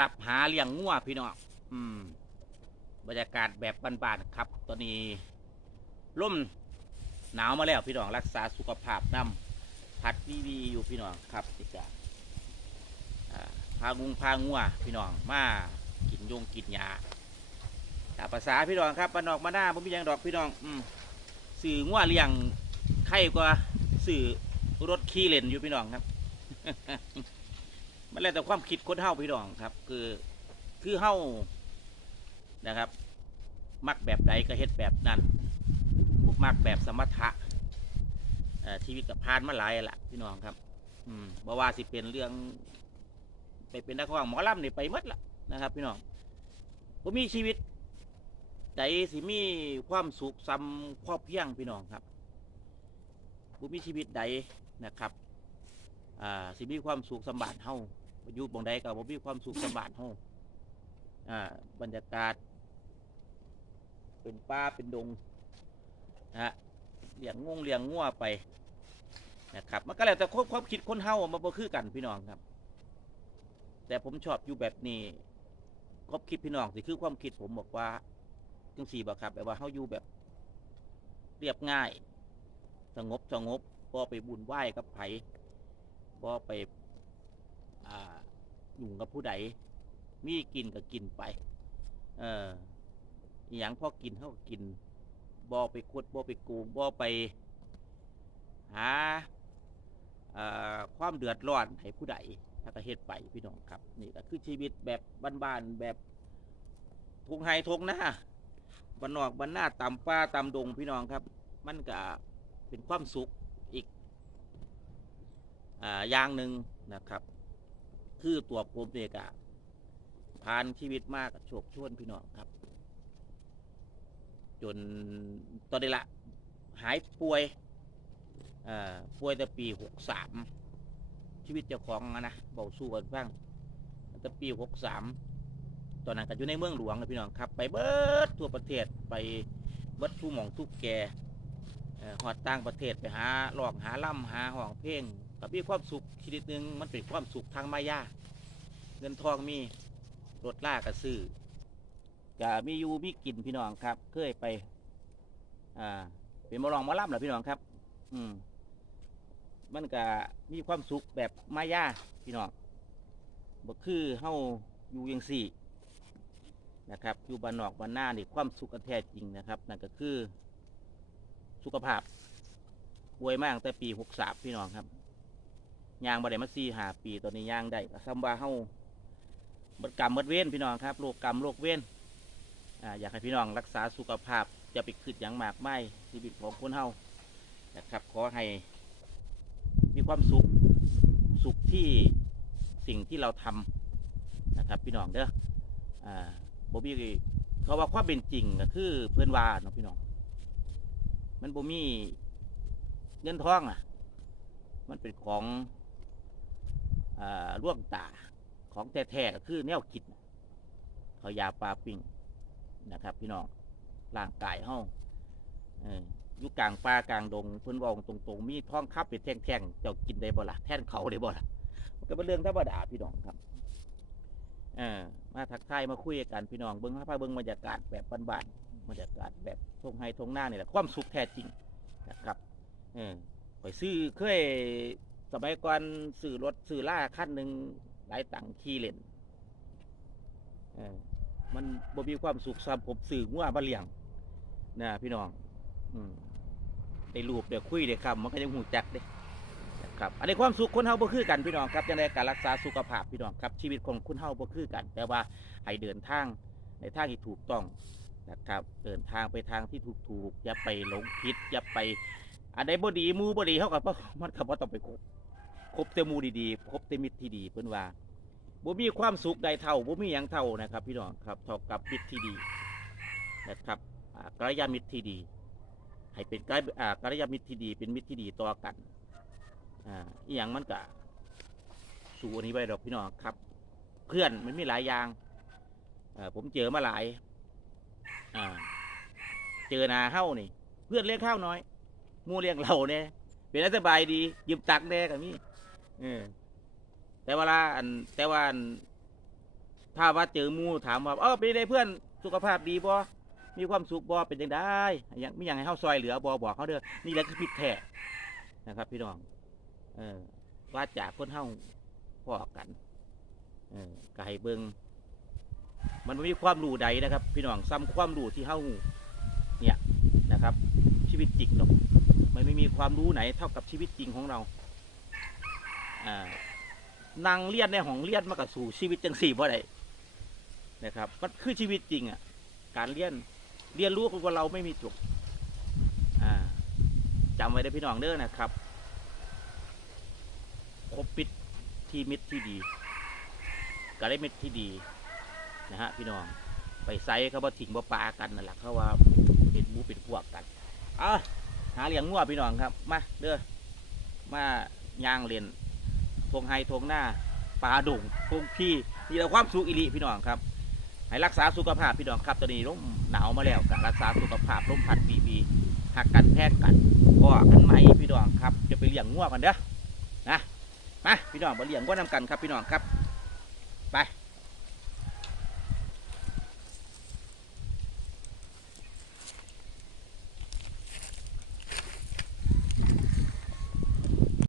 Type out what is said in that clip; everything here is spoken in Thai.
รับหาเลี้ยงงัวพี่น้องอืม บรรยากาศแบบบ้านๆครับ ตอนนี้ร่มหนาวมาแล้วพี่น้องรักษาสุขภาพนำพัดวีวีอยู่พี่น้องครับนี่กะอ่าพา ngu งพางัวพี่น้องมากินยงกินยาตาภาษาพี่น้องครับบ้านอกมาหน้าผมมียังดอกพี่น้องอืมสื่องัวเลี้ยงไข่กว่าสื่อรถขี่เล่นอยู่พี่น้องครับ มันแล้วแต่ความคิดคนเฮาพี่น้องครับ คือคือเฮานะครับ มักแบบใดก็เฮ็ดแบบนั้นพวกมักแบบสมถะเอ่อชีวิตกับพานมาหลายละพี่น้องครับ อืมบ่ว่าสิเป็นเรื่อง ไปเป็นนักร้องหมอลำนี่ไปหมดละนะครับ พี่น้องผมมีชีวิตใดสิมีความสุขซ้ำครอบเพียงพี่น้องครับผมมีชีวิตใดนะครับ อ่า สิมีความสุขสำบานเฮา อยู่บงใดก็บ่มีความสุขสบานเฮาอ่า บรรยากาศ เป็นป่าเป็นดงนะฮะเลี้ยงงงเลี้ยงงัวไปนะครับ มันก็แล้วแต่ความความคิดคนเฮามาบ่คือกันพี่น้องครับ แต่ผมชอบอยู่แบบนี้ครบคิดพี่น้องสิคือความคิดผมบอกว่าจังสี่บ่ครับแบบว่าเฮาอยู่แบบ เรียบง่าย สงบสงบบ่ไปบุญไหว้กับไผบ่ไปอ่า ยุ่งกับผู้ใด มีกินก็กินไป เอออย่างพอกินเท่าก็กินบ่ไปกดบ่ไปโกงบ่ไป หาความเดือดร้อนให้ผู้ใดถ้าก็เฮ็ดไปพี่น้องครับ นี่ก็คือชีวิตแบบบ้านๆแบบทุงไฮทุงหน้าบ้านนอกบ้านหน้าตำป่าตำดงพี่น้องครับ มันก็เป็นความสุขอีก อ่าอย่างหนึ่งนะครับ คือตัวผมเองอะผ่านชีวิตมากโชคโชวนพี่น้องครับ จนตอนนี้ละ หายป่วยอ่าป่วยแต่ปีหกสามชีวิตเจ้าของนะเบาสู้กันบ้างตั้งแต่ปีหกสามตอนนั้นก็อยู่ในเมืองหลวงนะพี่น้องครับ ไปเบิดทั่วประเทศไปเบิดทุกหม่องทุกแก่เอ่อฮอดต่างประเทศไปหาหลอกหาล่ำหาห้องเพลง กับมีความสุขชนิดหนึ่งมันเป็นความสุขทางมายาเงินทองมีรถล่ากระซื้อก็มีอยู่มีกินพี่น้องครับ เคยไป อ่า เป็นมอลองมอล่ำเหรอพี่น้องครับ อืม มันก็มีความสุขแบบมายาพี่น้องบ่คือเฮาอยู่ยังสี่ นะครับ อยู่บ้านนอกบ้านหน้านี่ความสุขอันแท้จริงนะครับนั่นก็คือ สุขภาพป่วยมากแต่ปีหกสามพี่น้องครับ ยางบ่ได้มาสี่หาปีตอนนี้ยางได้ซ้ำว่าเฮาบดกรรมบดเว้นพี่น้องครับโรคกรรมโรคเว้นอ่าอยากให้พี่น้องรักษาสุขภาพอย่าไปคิดอย่างมากไม่ชีวิตของคนเฮานะครับขอให้มีความสุขสุขที่สิ่งที่เราทำนะครับพี่น้องเด้ออ่าบ่มีเขาว่าความเป็นจริงก็คือเพื่อนว่าเนาะพี่น้องมันบ่มีเงินทองอะ มันเป็นของ อ่าล่วงตาของแท้ๆก็คือแนวคิดเขายาปลาปิ้งนะครับ พี่น้องร่างกายเฮาอออยู่กลางป่ากลางดงเพิ่นว้าตรงๆ มีท้องคับเป็นแท่งๆเจ้ากินได้บ่ล่ะแท่นเขาได้บ่ล่ะมันก็เป็นเรื่องธรรมดาพี่น้องครับอมาทักทายมาคุยกันพี่น้องเบิ่งพาเบิ่งบรรยากาศแบบบ้านๆบรรยากาศแบบทงไฮทงหน้านี่แหละความสุขแท้จริงนะครับเออข่อยซื้อเคย สมัยก่อนซื้อรถซื้อล่าคันหนึ่งหลายตังคีเล่นมันบ่มีความสุขซ้ำผมสื่องัวมาเลี้ยงนะพี่น้อง อืมได้รูปได้คุยได้คำมันก็ยังหูจักเด้ครับ อันนี้ความสุขคนเฮาบ่คือกันพี่น้องครับจังไดการรักษาสุขภาพพี่น้องครับ ชีวิตของคนเฮาบ่คือกัน แต่ว่าให้เดินทางในทางที่ถูกต้องนะครับ เดินทางไปทางที่ถูกถูกอย่าไปหลงผิดอย่าไปอันใดบ่ดีมู่บ่ดีเฮาก็บ่มันก็บ่ต้องไปคบ บแต่หมูดีๆคบแต่มิตรที่ดีเพิ่นว่าบ่มีความสุขใดเท่าบ่มีหยังเท่านะครับ พี่น้องครับเท่ากับมิตรที่ดีนะครับอ่ากัลยาณมิตรที่ดี ให้เป็นกัลอ่ากัลยาณมิตรที่ดี เป็นมิตรที่ดีต่อกันอ่าอีหยังมันก็สู่อันนี้ไปดอกพี่น้องครับ เพื่อนมันมีหลายอย่างอ่าผมเจอมาหลายอ่าเจอนาเฮ้านี่ เพื่อนเลี้ยงข้าวน้อยหมูเลี้ยงเราเนี่ยเป็นอันสบายดียืมตักแน่กับมี่ ออแต่เวลาอัน แต่ว่าอันถ้าว่าเจอหมู่ถามว่าเออเป็นไงเพื่อนสุขภาพดีบ่มีความสุขบ่เป็นจังได้ยังมีหยังให้เฮาซอยเหลือบ่บอกเขาเด้อนี่แหละคือผิดแท้นะครับ พี่น้อง เออว่าจากคนเฮาพอกัน เออก็ให้เบิ่งมันบ่มีความรู้ใดนะครับ พี่น้องซ้ำความรู้ที่เฮาเนี่ยนะครับ ชีวิตจริงเนาะมันไม่มีความรู้ไหนเท่ากับชีวิตจริงของเรา อ่านางเลียนในห้องเลียนมากับสู่ชีวิตจังสี่บ่ได้นะครับมันคือชีวิตจริงอะ การเรียนเรียนรู้ของเราไม่มีจบอ่าจำไว้ได้พี่น้องเด้อนะครับคบปิดที่มิตรที่ดีก็ได้มิตรที่ดีนะฮะพี่น้องไปไซเขาบ่ถิงบ่ปลากันนั่นแหละเขาว่าเป็นมูเป็นพวกกันอะหาเลี้ยงงัวพี่น้องครับ มาเด้อมาย่างเรียน ทงไฮทงหน้าปลาดุ่งทงพี่นี่เราความสุขอิริพี่น้องครับให้รักษาสุขภาพพี่น้องครับตอนนี้ร่มหนาวมาแล้วกับรักษาสุขภาพร่มพัดปีปีหักกันแพ้กันก็กันไหมพี่น้องครับ จะไปเลี้ยงง่วกันเด้อนะมาพี่น้องมาเลี้ยงง่วนำกันครับพี่น้องครับ ไป